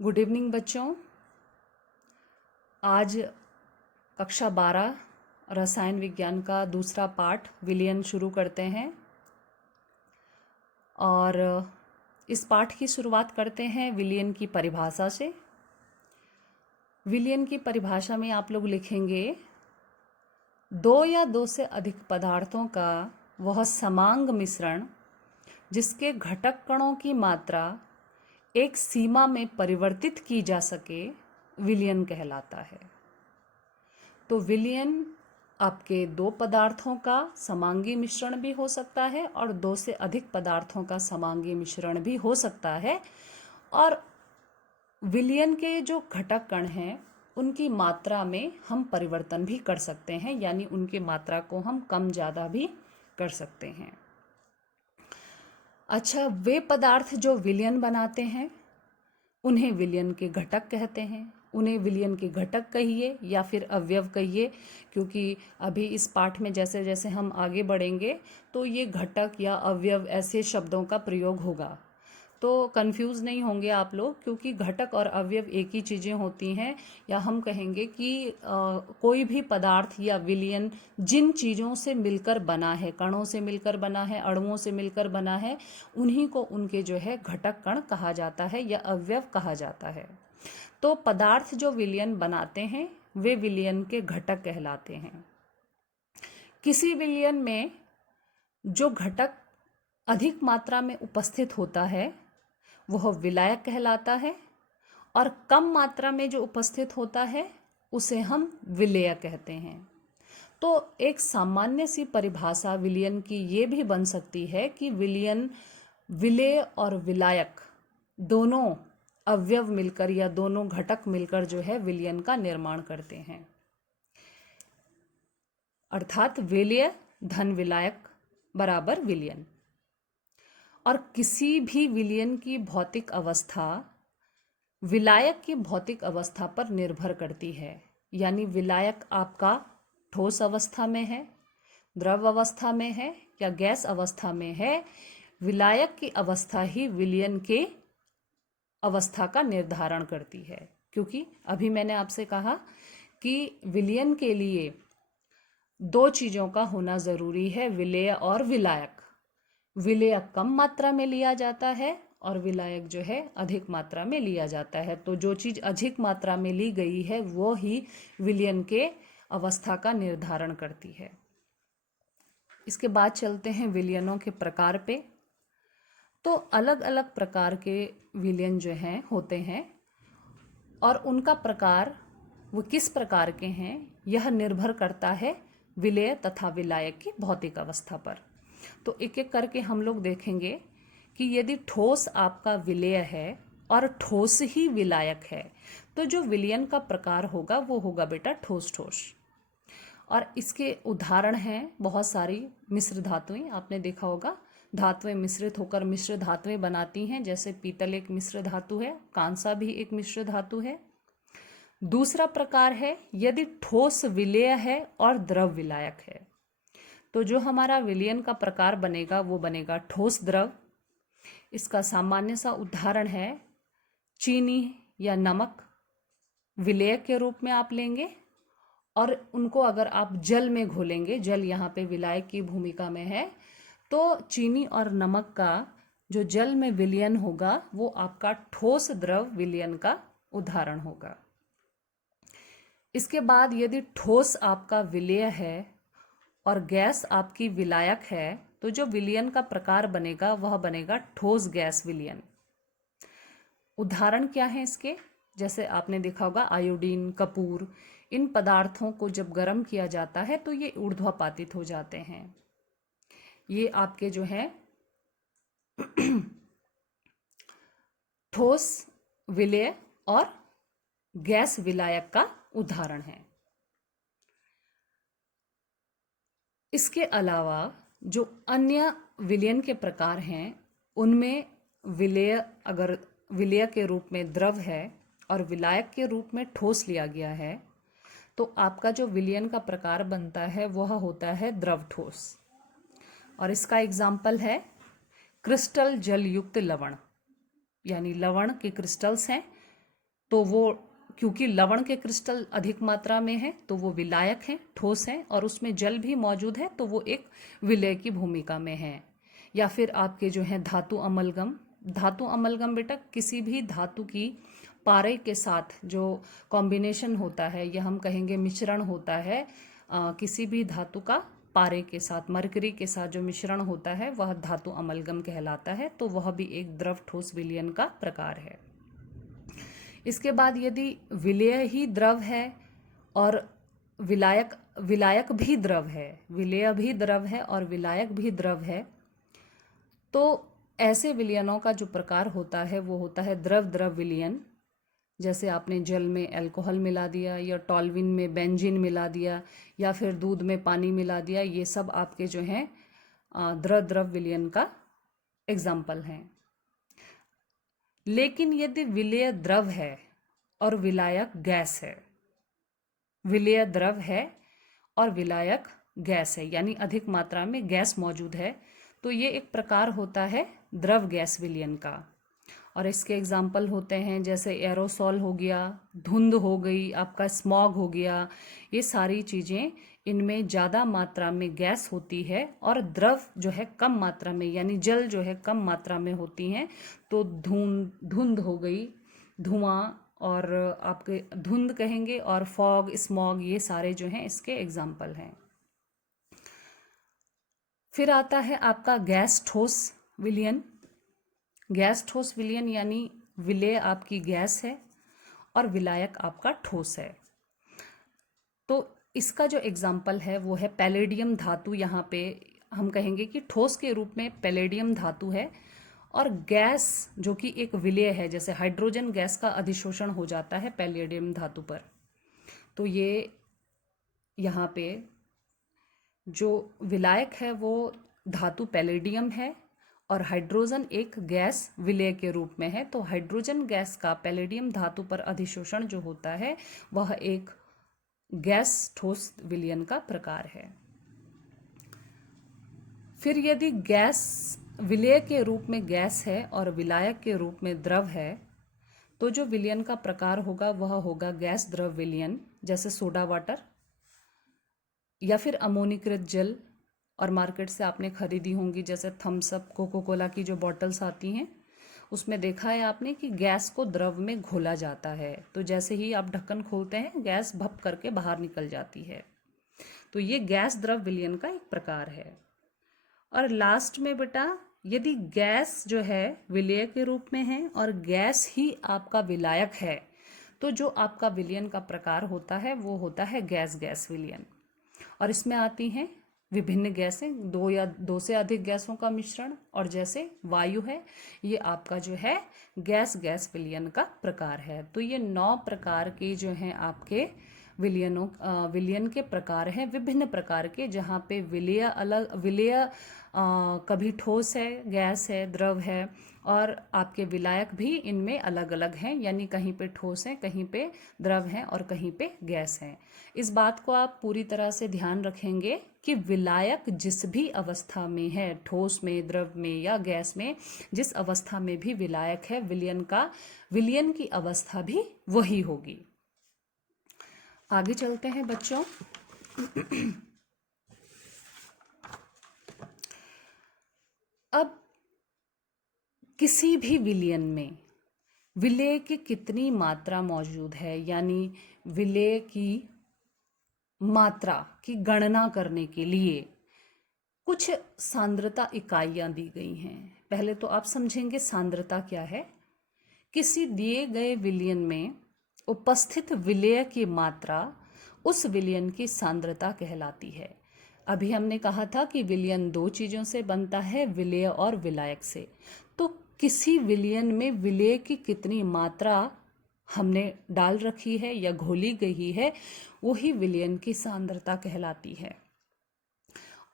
Good evening बच्चों। आज कक्षा 12 रसायन विज्ञान का दूसरा पाठ विलयन शुरू करते हैं और इस पाठ की शुरुआत करते हैं विलयन की परिभाषा से। विलयन की परिभाषा में आप लोग लिखेंगे दो या दो से अधिक पदार्थों का वह समांग मिश्रण जिसके घटक कणों की मात्रा एक सीमा में परिवर्तित की जा सके विलयन कहलाता है। तो विलयन आपके दो पदार्थों का समांगी मिश्रण भी हो सकता है और दो से अधिक पदार्थों का समांगी मिश्रण भी हो सकता है। और विलयन के जो घटक कण हैं उनकी मात्रा में हम परिवर्तन भी कर सकते हैं, यानी उनकी मात्रा को हम कम ज़्यादा भी कर सकते हैं। अच्छा, वे पदार्थ जो विलयन बनाते हैं उन्हें विलयन के घटक कहते हैं। उन्हें विलयन के घटक कहिए या फिर अवयव कहिए, क्योंकि अभी इस पाठ में जैसे जैसे हम आगे बढ़ेंगे तो ये घटक या अवयव ऐसे शब्दों का प्रयोग होगा, तो कंफ्यूज नहीं होंगे आप लोग, क्योंकि घटक और अवयव एक ही चीज़ें होती हैं। या हम कहेंगे कि कोई भी पदार्थ या विलयन जिन चीज़ों से मिलकर बना है, कणों से मिलकर बना है, अणुओं से मिलकर बना है, उन्हीं को उनके जो है घटक कण कहा जाता है या अवयव कहा जाता है। तो पदार्थ जो विलयन बनाते हैं वे विलयन के घटक कहलाते हैं। किसी विलयन में जो घटक अधिक मात्रा में उपस्थित होता है वह विलायक कहलाता है, और कम मात्रा में जो उपस्थित होता है उसे हम विलेय कहते हैं। तो एक सामान्य सी परिभाषा विलयन की ये भी बन सकती है कि विलयन विलेय और विलायक दोनों अवयव मिलकर या दोनों घटक मिलकर जो है विलयन का निर्माण करते हैं। अर्थात विलेय धन विलायक बराबर विलयन। और किसी भी विलयन की भौतिक अवस्था विलायक की भौतिक अवस्था पर निर्भर करती है। यानी विलायक आपका ठोस अवस्था में है, द्रव अवस्था में है या गैस अवस्था में है, विलायक की अवस्था ही विलयन के अवस्था का निर्धारण करती है। क्योंकि अभी मैंने आपसे कहा कि विलयन के लिए दो चीज़ों का होना ज़रूरी है, विलेय और विलायक। विलेय कम मात्रा में लिया जाता है और विलायक जो है अधिक मात्रा में लिया जाता है। तो जो चीज़ अधिक मात्रा में ली गई है वो ही विलयन के अवस्था का निर्धारण करती है। इसके बाद चलते हैं विलयनों के प्रकार पे। तो अलग अलग प्रकार के विलयन जो हैं होते हैं और उनका प्रकार वो किस प्रकार के हैं यह निर्भर करता है विलेय तथा विलायक की भौतिक अवस्था पर। तो एक एक करके हम लोग देखेंगे कि यदि ठोस आपका विलेय है और ठोस ही विलायक है तो जो विलयन का प्रकार होगा वो होगा बेटा ठोस ठोस। और इसके उदाहरण हैं बहुत सारी मिश्र धातुएं। आपने देखा होगा धातुएं मिश्रित होकर मिश्र धातुएं बनाती हैं, जैसे पीतल एक मिश्र धातु है, कांसा भी एक मिश्र धातु है। दूसरा प्रकार है यदि ठोस विलेय है और द्रव विलायक है, तो जो हमारा विलयन का प्रकार बनेगा वो बनेगा ठोस द्रव। इसका सामान्य सा उदाहरण है चीनी या नमक। विलेय के रूप में आप लेंगे और उनको अगर आप जल में घोलेंगे, जल यहाँ पे विलायक की भूमिका में है, तो चीनी और नमक का जो जल में विलयन होगा वो आपका ठोस द्रव विलयन का उदाहरण होगा। इसके बाद यदि ठोस आपका विलेय है और गैस आपकी विलायक है तो जो विलयन का प्रकार बनेगा वह बनेगा ठोस गैस विलयन। उदाहरण क्या है इसके? जैसे आपने देखा होगा आयोडीन, कपूर, इन पदार्थों को जब गर्म किया जाता है तो ये ऊर्ध्वपातित हो जाते हैं। ये आपके जो है ठोस विलेय और गैस विलायक का उदाहरण है। इसके अलावा जो अन्य विलयन के प्रकार हैं उनमें विलेय अगर विलेय के रूप में द्रव है और विलायक के रूप में ठोस लिया गया है तो आपका जो विलयन का प्रकार बनता है वह होता है द्रव ठोस। और इसका एग्जाम्पल है क्रिस्टल जल युक्त लवण, यानी लवण के क्रिस्टल्स हैं तो वो क्योंकि लवण के क्रिस्टल अधिक मात्रा में है तो वो विलायक हैं, ठोस हैं, और उसमें जल भी मौजूद है तो वो एक विलय की भूमिका में है। या फिर आपके जो हैं धातु अमलगम, धातु अमलगम बेटा किसी भी धातु की पारे के साथ जो कॉम्बिनेशन होता है या हम कहेंगे मिश्रण होता है, किसी भी धातु का पारे के साथ, मरकरी के साथ जो मिश्रण होता है वह धातु अमलगम कहलाता है। तो वह भी एक द्रव ठोस विलयन का प्रकार है। इसके बाद यदि विलेय ही द्रव है और विलायक विलायक भी द्रव है, विलेय भी द्रव है और विलायक भी द्रव है, तो ऐसे विलयनों का जो प्रकार होता है वो होता है द्रव द्रव विलयन। जैसे आपने जल में अल्कोहल मिला दिया या टॉल्विन में बेंजीन मिला दिया या फिर दूध में पानी मिला दिया, ये सब आपके जो हैं द्रव द्रव विलयन का एग्जाम्पल हैं। लेकिन यदि विलेय द्रव है और विलायक गैस है, विलेय द्रव है और विलायक गैस है यानी अधिक मात्रा में गैस मौजूद है, तो ये एक प्रकार होता है द्रव गैस विलयन का। और इसके एग्जाम्पल होते हैं जैसे एरोसॉल हो गया, धुंध हो गई, आपका स्मॉग हो गया, ये सारी चीज़ें इनमें ज़्यादा मात्रा में गैस होती है और द्रव जो है कम मात्रा में यानी जल जो है कम मात्रा में होती हैं। तो धुंध हो गई, धुआं, और आपके धुंध कहेंगे, और फॉग, स्मॉग, ये सारे जो हैं इसके एग्जाम्पल हैं। फिर आता है आपका गैस ठोस विलयन। गैस ठोस विलयन यानी विलेय आपकी गैस है और विलायक आपका ठोस है। तो इसका जो एग्जाम्पल है वो है पैलेडियम धातु। यहाँ पे हम कहेंगे कि ठोस के रूप में पैलेडियम धातु है, और गैस जो कि एक विलेय है, जैसे हाइड्रोजन गैस का अधिशोषण हो जाता है पैलेडियम धातु पर। तो ये यहाँ पे जो विलायक है वो धातु पैलेडियम है और हाइड्रोजन एक गैस विलेय के रूप में है। तो हाइड्रोजन गैस का पैलेडियम धातु पर अधिशोषण जो होता है वह एक गैस ठोस विलयन का प्रकार है। फिर यदि गैस विलेय के रूप में गैस है और विलायक के रूप में द्रव है, तो जो विलयन का प्रकार होगा वह होगा गैस द्रव विलयन, जैसे सोडा वाटर या फिर अमोनीकृत जल। और मार्केट से आपने खरीदी होंगी जैसे थम्स अप, कोको कोला की जो बॉटल्स आती हैं, उसमें देखा है आपने कि गैस को द्रव में घोला जाता है, तो जैसे ही आप ढक्कन खोलते हैं गैस भप करके बाहर निकल जाती है। तो ये गैस द्रव विलयन का एक प्रकार है। और लास्ट में बेटा यदि गैस जो है विलेय के रूप में है और गैस ही आपका विलायक है, तो जो आपका विलयन का प्रकार होता है वो होता है गैस गैस विलयन। और इसमें आती हैं विभिन्न गैसें, दो या दो से अधिक गैसों का मिश्रण, और जैसे वायु है ये आपका जो है गैस गैस विलयन का प्रकार है। तो ये 9 प्रकार के जो हैं आपके विलयन के प्रकार हैं, विभिन्न प्रकार के, जहाँ पे विलेय कभी ठोस है, गैस है, द्रव है, और आपके विलायक भी इनमें अलग अलग हैं, यानी कहीं पे ठोस है, कहीं पे द्रव है और कहीं पे गैस है। इस बात को आप पूरी तरह से ध्यान रखेंगे कि विलायक जिस भी अवस्था में है, ठोस में, द्रव में या गैस में, जिस अवस्था में भी विलायक है, विलयन की अवस्था भी वही होगी। आगे चलते हैं बच्चों। अब किसी भी विलयन में विलेय की कितनी मात्रा मौजूद है, यानी विलेय की मात्रा की गणना करने के लिए कुछ सांद्रता इकाइयां दी गई हैं। पहले तो आप समझेंगे सांद्रता क्या है। किसी दिए गए विलयन में उपस्थित विलेय की मात्रा उस विलयन की सांद्रता कहलाती है। अभी हमने कहा था कि विलयन 2 चीज़ों से बनता है, विलेय और विलायक से। तो किसी विलयन में विलेय की कितनी मात्रा हमने डाल रखी है या घोली गई है, वही विलयन की सांद्रता कहलाती है।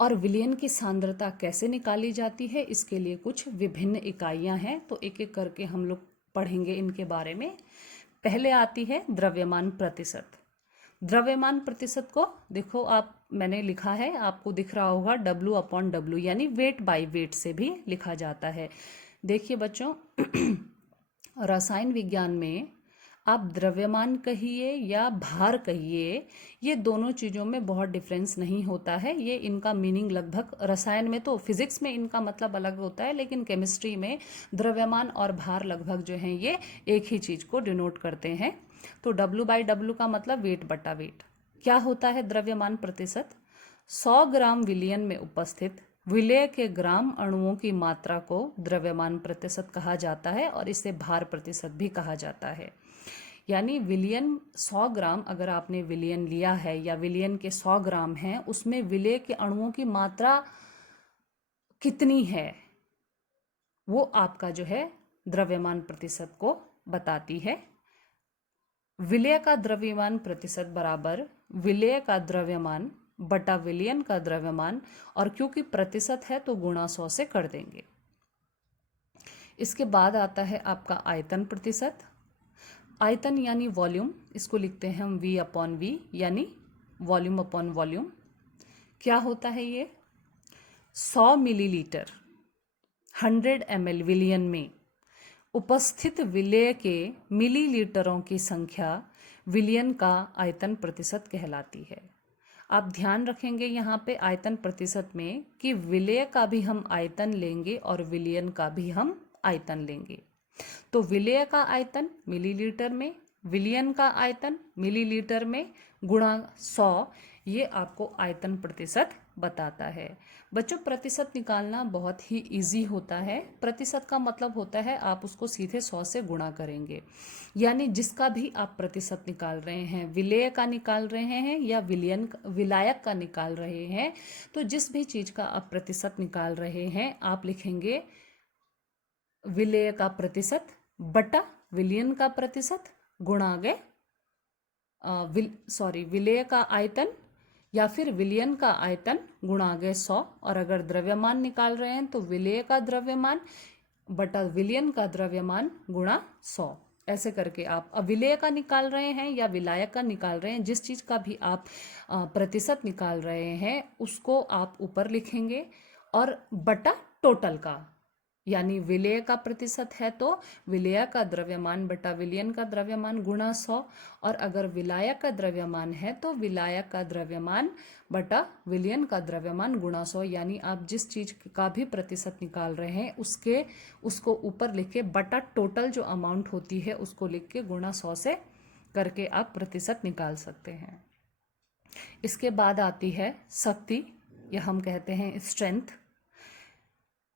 और विलयन की सांद्रता कैसे निकाली जाती है, इसके लिए कुछ विभिन्न इकाइयां हैं, तो एक एक करके हम लोग पढ़ेंगे इनके बारे में। पहले आती है द्रव्यमान प्रतिशत। द्रव्यमान प्रतिशत को देखो आप, मैंने लिखा है, आपको दिख रहा होगा W/W, यानी वेट बाय वेट से भी लिखा जाता है। देखिए बच्चों, रसायन विज्ञान में आप द्रव्यमान कहिए या भार कहिए, ये दोनों चीज़ों में बहुत डिफरेंस नहीं होता है। ये इनका मीनिंग लगभग, रसायन में तो, फिजिक्स में इनका मतलब अलग होता है, लेकिन केमिस्ट्री में द्रव्यमान और भार लगभग जो हैं ये एक ही चीज़ को डिनोट करते हैं। तो W/W का मतलब वेट बटा वेट। क्या होता है द्रव्यमान प्रतिशत? 100 ग्राम विलयन में उपस्थित विलेय के ग्राम अणुओं की मात्रा को द्रव्यमान प्रतिशत कहा जाता है, और इसे भार प्रतिशत भी कहा जाता है। यानी विलयन 100 ग्राम, अगर आपने विलयन लिया है या विलयन के 100 ग्राम हैं, उसमें विलेय के अणुओं की मात्रा कितनी है, वो आपका जो है द्रव्यमान प्रतिशत को बताती है। विलेय का द्रव्यमान प्रतिशत बराबर विलेय का द्रव्यमान बटा विलयन का द्रव्यमान, और क्योंकि प्रतिशत है तो गुणा 100 से कर देंगे। इसके बाद आता है आपका आयतन प्रतिशत। आयतन यानी वॉल्यूम, इसको लिखते हैं हम V/V, यानी वॉल्यूम अपॉन वॉल्यूम। क्या होता है ये? 100 मिलीलीटर 100 ml विलयन में उपस्थित विलेय के मिलीलीटरों की संख्या विलयन का आयतन प्रतिशत कहलाती है। आप ध्यान रखेंगे यहाँ पे आयतन प्रतिशत में कि विलेय का भी हम आयतन लेंगे और विलयन का भी हम आयतन लेंगे। तो विलेय का आयतन मिलीलीटर में, विलयन का आयतन मिलीलीटर में गुणा 100, ये आपको आयतन प्रतिशत बताता है। बच्चों, प्रतिशत निकालना बहुत ही इजी होता है। प्रतिशत का मतलब होता है आप उसको सीधे 100 से गुणा करेंगे। यानी जिसका भी आप प्रतिशत निकाल रहे हैं, विलेय का निकाल रहे हैं या विलायक का निकाल रहे हैं, तो जिस भी चीज़ का आप प्रतिशत निकाल रहे हैं, आप लिखेंगे विलेय का प्रतिशत बटा विलयन का प्रतिशत गुणा गए विलेय का आयतन या फिर विलयन का आयतन गुणा गए 100। और अगर द्रव्यमान निकाल रहे हैं तो विलेय का द्रव्यमान बटा विलयन का द्रव्यमान गुणा 100। ऐसे करके आप विलेय का निकाल रहे हैं या विलायक का निकाल रहे हैं, जिस चीज़ का भी आप प्रतिशत निकाल रहे हैं उसको आप ऊपर लिखेंगे, और बटा टोटल का, यानी विलेय का प्रतिशत है तो विलेय का द्रव्यमान बटा विलयन का द्रव्यमान गुणा 100, और अगर विलायक का द्रव्यमान है तो विलायक का द्रव्यमान बटा विलयन का द्रव्यमान गुणा 100। यानी आप जिस चीज़ का भी प्रतिशत निकाल रहे हैं उसको ऊपर लिख के बटा टोटल जो अमाउंट होती है उसको लिख के गुणा 100 से करके आप प्रतिशत निकाल सकते हैं। इसके बाद आती है शक्ति, या हम कहते हैं स्ट्रेंथ।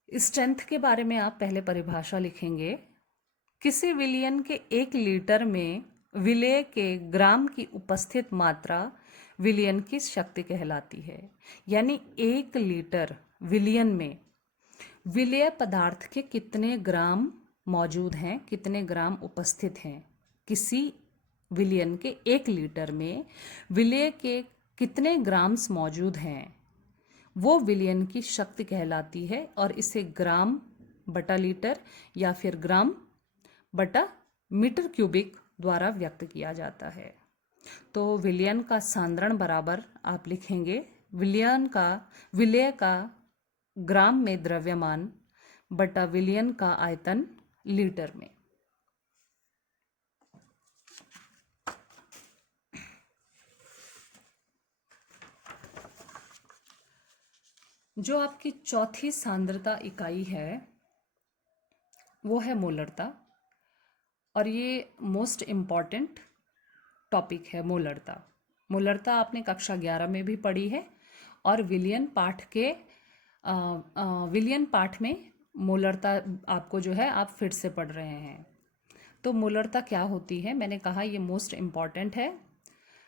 स्ट्रेंथ के बारे में आप पहले परिभाषा लिखेंगे। किसी विलयन के 1 लीटर में विलेय के ग्राम की उपस्थित मात्रा विलयन की शक्ति कहलाती है। यानी 1 लीटर विलयन में विलेय पदार्थ के कितने ग्राम मौजूद हैं, कितने ग्राम उपस्थित हैं, किसी विलयन के 1 लीटर में विलेय के कितने ग्राम्स मौजूद हैं, वो विलयन की शक्ति कहलाती है। और इसे ग्राम बटा लीटर या फिर ग्राम बटा मीटर क्यूबिक द्वारा व्यक्त किया जाता है। तो विलयन का सांद्रण बराबर आप लिखेंगे विलेय का ग्राम में द्रव्यमान बटा विलयन का आयतन लीटर में। जो आपकी चौथी सांद्रता इकाई है वो है मोलरता, और ये मोस्ट इम्पॉर्टेंट टॉपिक है मोलरता। मोलरता आपने कक्षा 11 में भी पढ़ी है, और विलयन पाठ में मोलरता आपको जो है आप फिर से पढ़ रहे हैं। तो मोलरता क्या होती है, मैंने कहा ये मोस्ट इम्पॉर्टेंट है।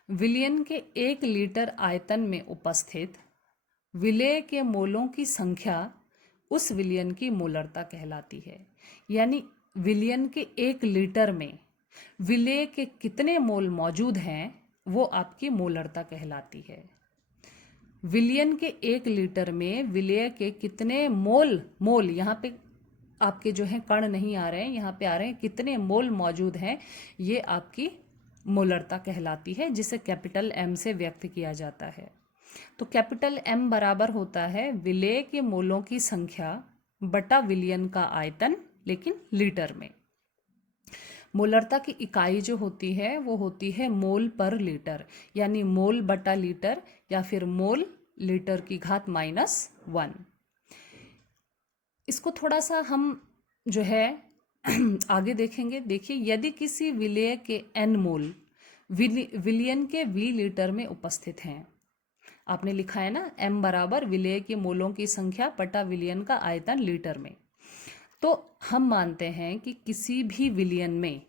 विलयन के 1 लीटर आयतन में उपस्थित विलेय के मोलों की संख्या उस विलयन की मोलरता कहलाती है। यानी विलयन के 1 लीटर में विलेय के कितने मोल मौजूद हैं वो आपकी मोलरता कहलाती है। विलयन के 1 लीटर में विलेय के कितने मोल यहाँ पे आपके जो हैं कण नहीं आ रहे हैं, यहाँ पे आ रहे हैं कितने मोल मौजूद हैं, ये आपकी मोलरता कहलाती है, जिसे कैपिटल M से व्यक्त किया जाता है। तो कैपिटल M बराबर होता है विलेय के मोलों की संख्या बटा विलयन का आयतन, लेकिन लीटर में। मोलरता की इकाई जो होती है वो होती है मोल पर लीटर, यानी मोल बटा लीटर या फिर मोल लीटर की घात -1। इसको थोड़ा सा हम जो है आगे देखेंगे। देखिए, यदि किसी विलेय के n मोल विलियन के v लीटर में उपस्थित हैं, आपने लिखा है ना m बराबर विलेय के मोलों की संख्या बटा विलियन का आयतन लीटर में। तो हम मानते हैं कि किसी भी विलियन में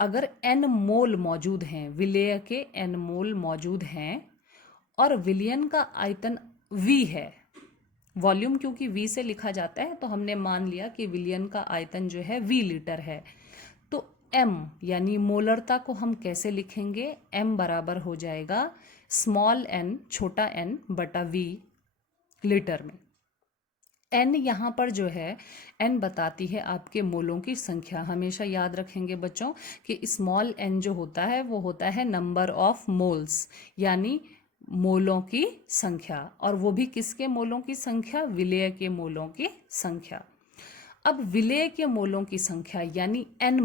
अगर n मोल मौजूद हैं, विलेय के n मोल मौजूद हैं और विलियन का आयतन v है, वॉल्यूम क्योंकि v से लिखा जाता है तो हमने मान लिया कि विलियन का आयतन जो है v लीटर है। तो m यानी मोलरता को हम कैसे लिखेंगे? m बराबर हो जाएगा स्मॉल n छोटा n बटा v लीटर में। n यहाँ पर जो है n बताती है आपके मोलों की संख्या। हमेशा याद रखेंगे बच्चों कि स्मॉल n जो होता है वो होता है नंबर ऑफ मोल्स, यानी मोलों की संख्या, और वो भी किसके मोलों की संख्या? विलेय के मोलों की संख्या। अब विलेय के मोलों की संख्या यानी n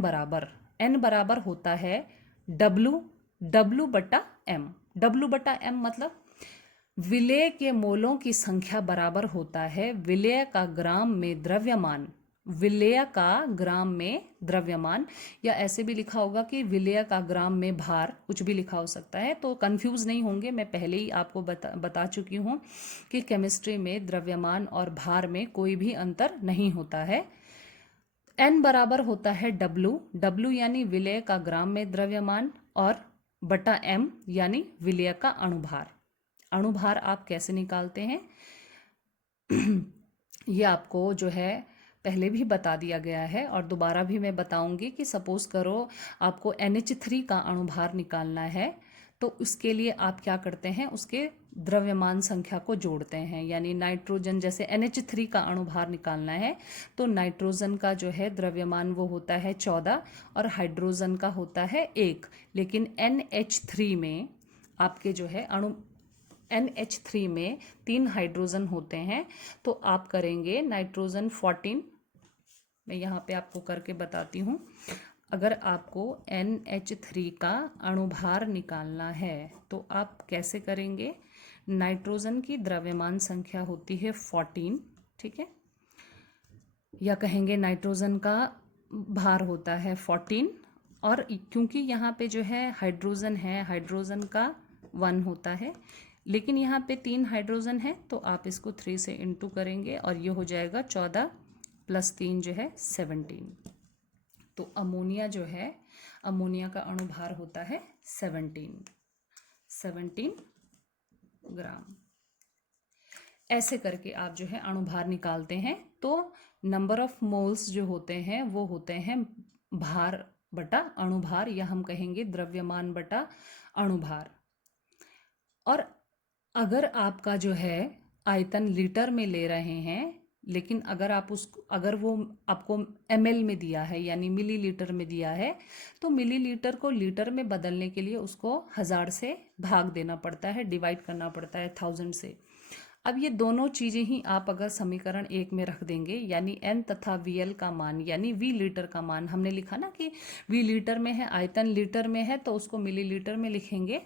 बराबर होता है w बटा m। w बटा m मतलब विलेय के मोलों की संख्या बराबर होता है विलेय का ग्राम में द्रव्यमान, विलेय का ग्राम में द्रव्यमान, या ऐसे भी लिखा होगा कि विलेय का ग्राम में भार, कुछ भी लिखा हो सकता है। तो कंफ्यूज नहीं होंगे, मैं पहले ही आपको बता चुकी हूँ कि केमिस्ट्री में द्रव्यमान और भार में कोई भी अंतर नहीं होता है। n बराबर होता है w यानी विलेय का ग्राम में द्रव्यमान, और बटा m यानी विलेय का अणुभार। अणुभार आप कैसे निकालते हैं ये आपको जो है पहले भी बता दिया गया है और दोबारा भी मैं बताऊंगी कि सपोज करो आपको NH3 का अणुभार निकालना है, तो उसके लिए आप क्या करते हैं? उसके द्रव्यमान संख्या को जोड़ते हैं, यानी नाइट्रोजन, जैसे NH3 का अणुभार निकालना है तो नाइट्रोजन का जो है द्रव्यमान वो होता है 14 और हाइड्रोजन का होता है 1, लेकिन NH3 में आपके जो है NH3 में 3 हाइड्रोजन होते हैं। तो आप करेंगे नाइट्रोजन 14, मैं यहाँ पे आपको करके बताती हूँ। अगर आपको NH3 का अणुभार निकालना है तो आप कैसे करेंगे? नाइट्रोजन की द्रव्यमान संख्या होती है 14, ठीक है, या कहेंगे नाइट्रोजन का भार होता है 14, और क्योंकि यहाँ पे जो है हाइड्रोजन है, हाइड्रोजन का 1 होता है, लेकिन यहाँ पे 3 हाइड्रोजन है तो आप इसको 3 से इंटू करेंगे और ये हो जाएगा 14 + 3 जो है 17। तो अमोनिया जो है, अमोनिया का अणुभार होता है 17 ग्राम। ऐसे करके आप जो है अणुभार निकालते हैं। तो नंबर ऑफ मोल्स जो होते हैं वो होते हैं भार बटा अणुभार, या हम कहेंगे द्रव्यमान बटा अणुभार। और अगर आपका जो है आयतन लीटर में ले रहे हैं, लेकिन अगर वो आपको ml में दिया है यानी मिलीलीटर में दिया है, तो मिलीलीटर को लीटर में बदलने के लिए उसको 1000 से भाग देना पड़ता है, डिवाइड करना पड़ता है 1000 से। अब ये दोनों चीज़ें ही आप अगर समीकरण 1 में रख देंगे, यानी n तथा VL का मान यानी v लीटर का मान, हमने लिखा ना कि v लीटर में है, आयतन लीटर में है, तो उसको मिलीलीटर में लिखेंगे।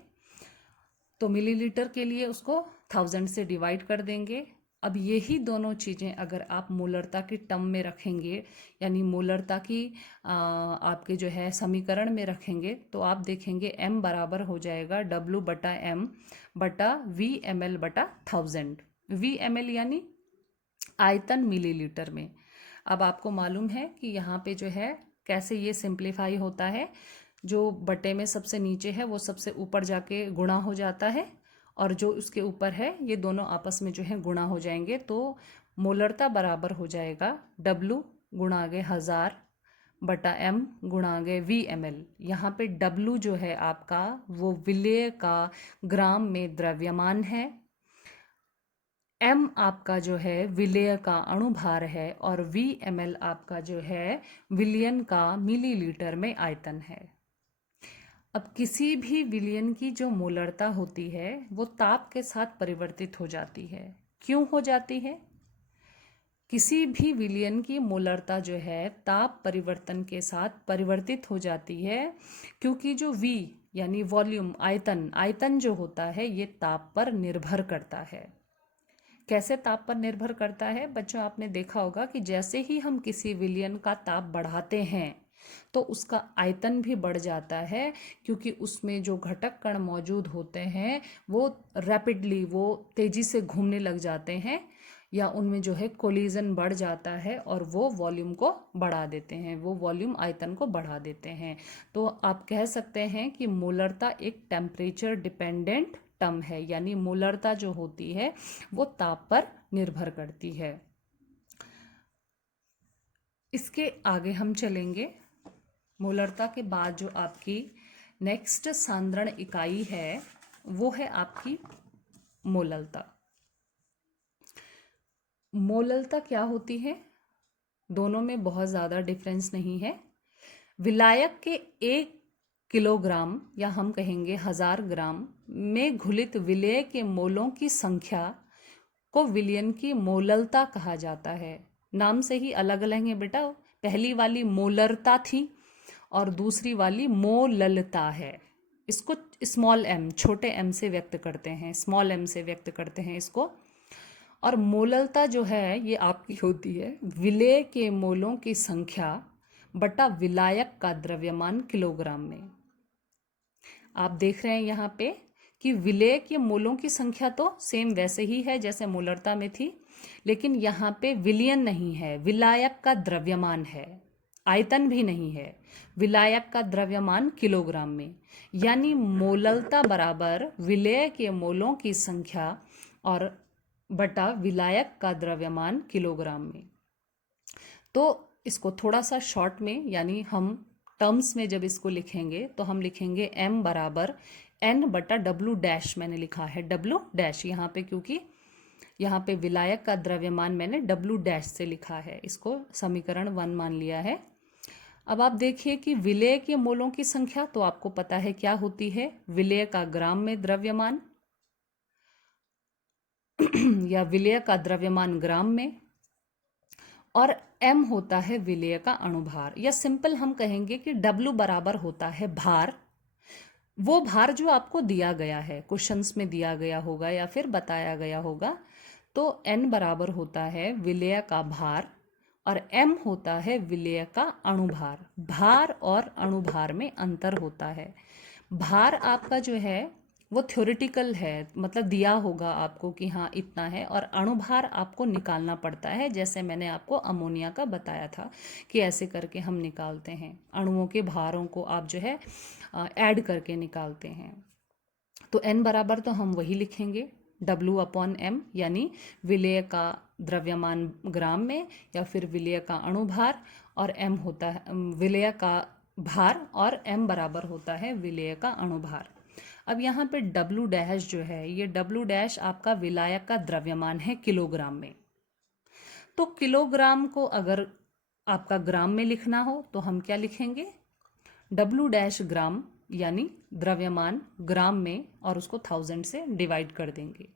तो मिलीलीटर के लिए उसको 1000 से डिवाइड कर देंगे। अब यही दोनों चीज़ें अगर आप मोलरता की टर्म में रखेंगे, यानी मोलरता की आपके जो है समीकरण में रखेंगे, तो आप देखेंगे m बराबर हो जाएगा w बटा m बटा v ml बटा 1000। v ml यानी आयतन मिलीलीटर में। अब आपको मालूम है कि यहाँ पे जो है कैसे ये सिंप्लीफाई होता है, जो बटे में सबसे नीचे है वो सबसे ऊपर जाके गुणा हो जाता है, और जो उसके ऊपर है ये दोनों आपस में जो है गुणा हो जाएंगे। तो मोलरता बराबर हो जाएगा W गुणा आगे 1000 बटा m गुणा आगे v ml। यहाँ पे W जो है आपका वो विलेय का ग्राम में द्रव्यमान है, m आपका जो है विलेय का अणुभार है, और v ml आपका जो है विलियन का मिलीलीटर में आयतन है। अब किसी भी विलयन की जो मोलरता होती है वो ताप के साथ परिवर्तित हो जाती है। क्यों हो जाती है? किसी भी विलयन की मोलरता जो है ताप परिवर्तन के साथ परिवर्तित हो जाती है, क्योंकि जो V यानी वॉल्यूम, आयतन जो होता है ये ताप पर निर्भर करता है। कैसे ताप पर निर्भर करता है बच्चों? आपने देखा होगा कि जैसे ही हम किसी विलयन का ताप बढ़ाते हैं तो उसका आयतन भी बढ़ जाता है, क्योंकि उसमें जो घटक कण मौजूद होते हैं वो रैपिडली, वो तेजी से घूमने लग जाते हैं, या उनमें जो है कोलिजन बढ़ जाता है और वो वॉल्यूम को बढ़ा देते हैं, वो वॉल्यूम आयतन को बढ़ा देते हैं। तो आप कह सकते हैं कि मोलरता एक टेम्परेचर डिपेंडेंट टर्म है, यानी मोलरता जो होती है वो ताप पर निर्भर करती है। इसके आगे हम चलेंगे। मोलरता के बाद जो आपकी नेक्स्ट सांद्रण इकाई है वो है आपकी मोललता। मोललता क्या होती है? दोनों में बहुत ज़्यादा डिफरेंस नहीं है। विलायक के 1 किलोग्राम या हम कहेंगे 1000 ग्राम में घुलित विलेय के मोलों की संख्या को विलयन की मोललता कहा जाता है। नाम से ही अलग अलग है बेटा, पहली वाली मोलरता थी और दूसरी वाली मोललता है। इसको स्मॉल m, छोटे m से व्यक्त करते हैं, स्मॉल m से व्यक्त करते हैं इसको। और मोललता जो है ये आपकी होती है विलेय के मोलों की संख्या बटा विलायक का द्रव्यमान किलोग्राम में। आप देख रहे हैं यहाँ पे कि विलेय के मोलों की संख्या तो सेम वैसे ही है जैसे मोलरता में थी, लेकिन यहाँ पे विलयन नहीं है, विलायक का द्रव्यमान है, आयतन भी नहीं है, विलायक का द्रव्यमान किलोग्राम में। यानी मोललता बराबर विलेय के मोलों की संख्या और बटा विलायक का द्रव्यमान किलोग्राम में। तो इसको थोड़ा सा शॉर्ट में, यानी हम टर्म्स में जब इसको लिखेंगे तो हम लिखेंगे m बराबर n बटा W डैश, मैंने लिखा है W डैश यहाँ पे, क्योंकि यहाँ पे विलायक का द्रव्यमान मैंने W डैश से लिखा है, इसको समीकरण 1 मान लिया है। अब आप देखिए कि विलेय के मोलों की संख्या तो आपको पता है क्या होती है, विलेय का ग्राम में द्रव्यमान या विलेय का द्रव्यमान ग्राम में, और m होता है विलेय का अणुभार, या सिंपल हम कहेंगे कि W बराबर होता है भार, वो भार जो आपको दिया गया है, क्वेश्चंस में दिया गया होगा या फिर बताया गया होगा। तो n बराबर होता है विलेय का भार और m होता है विलेय का अणुभार। भार और अणुभार में अंतर होता है। भार आपका जो है वो थ्योरेटिकल है, मतलब दिया होगा आपको कि हाँ इतना है, और अणुभार आपको निकालना पड़ता है, जैसे मैंने आपको अमोनिया का बताया था कि ऐसे करके हम निकालते हैं, अणुओं के भारों को आप जो है ऐड करके निकालते हैं। तो n बराबर तो हम वही लिखेंगे W अपॉन m, यानी विलेय का द्रव्यमान ग्राम में या फिर विलेय का अणुभार, और m होता है विलेय का भार, और m बराबर होता है विलेय का अणुभार। अब यहाँ पे W डैश जो है, ये W डैश आपका विलायक का द्रव्यमान है किलोग्राम में। तो किलोग्राम को अगर आपका ग्राम में लिखना हो तो हम क्या लिखेंगे, W डैश ग्राम, यानी द्रव्यमान ग्राम में, और उसको 1000 से डिवाइड कर देंगे।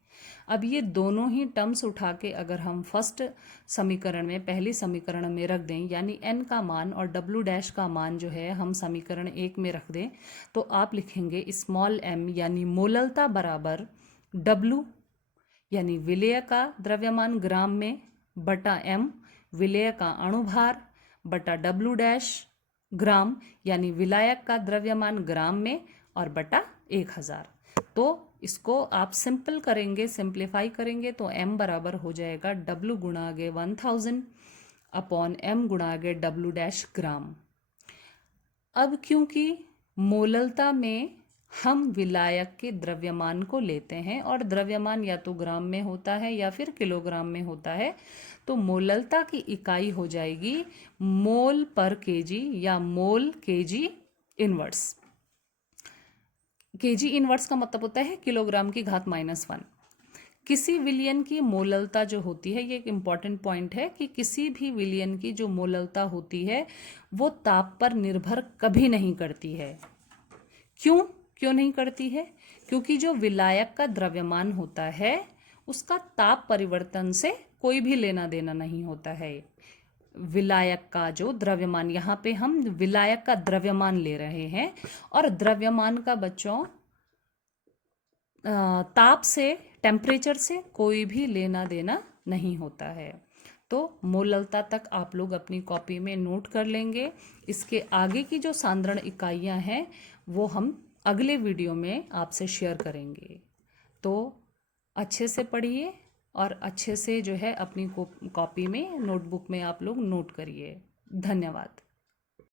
अब ये दोनों ही टर्म्स उठा के अगर हम फर्स्ट समीकरण में, पहली समीकरण में रख दें, यानी n का मान और W डैश का मान जो है हम समीकरण 1 में रख दें, तो आप लिखेंगे स्मॉल m यानी मोललता बराबर W यानी विलेय का द्रव्यमान ग्राम में बटा m विलेय का अणुभार बटा W डैश ग्राम यानी विलायक का द्रव्यमान ग्राम में, और बटा 1000। तो इसको आप सिंपल करेंगे, सिंप्लीफाई करेंगे तो m बराबर हो जाएगा W गुणा के 1000 अपॉन m गुणा के W डैश ग्राम। अब क्योंकि मोललता में हम विलायक के द्रव्यमान को लेते हैं और द्रव्यमान या तो ग्राम में होता है या फिर किलोग्राम में होता है, तो मोललता की इकाई हो जाएगी मोल पर केजी या मोल केजी इनवर्स। केजी इनवर्स का मतलब होता है किलोग्राम की घात -1। किसी विलयन की मोललता जो होती है, ये एक इम्पॉर्टेंट पॉइंट है कि किसी भी विलयन की जो मोललता होती है वो ताप पर निर्भर कभी नहीं करती है। क्यों नहीं करती है? क्योंकि जो विलायक का द्रव्यमान होता है उसका ताप परिवर्तन से कोई भी लेना देना नहीं होता है। विलायक का जो द्रव्यमान, यहाँ पे हम विलायक का द्रव्यमान ले रहे हैं, और द्रव्यमान का बच्चों ताप से, टेम्परेचर से कोई भी लेना देना नहीं होता है। तो मोललता तक आप लोग अपनी कॉपी में नोट कर लेंगे। इसके आगे की जो सांद्रण इकाइयाँ हैं वो हम अगले वीडियो में आपसे शेयर करेंगे। तो अच्छे से पढ़िए और अच्छे से जो है अपनी कॉपी में, नोटबुक में आप लोग नोट करिए। धन्यवाद।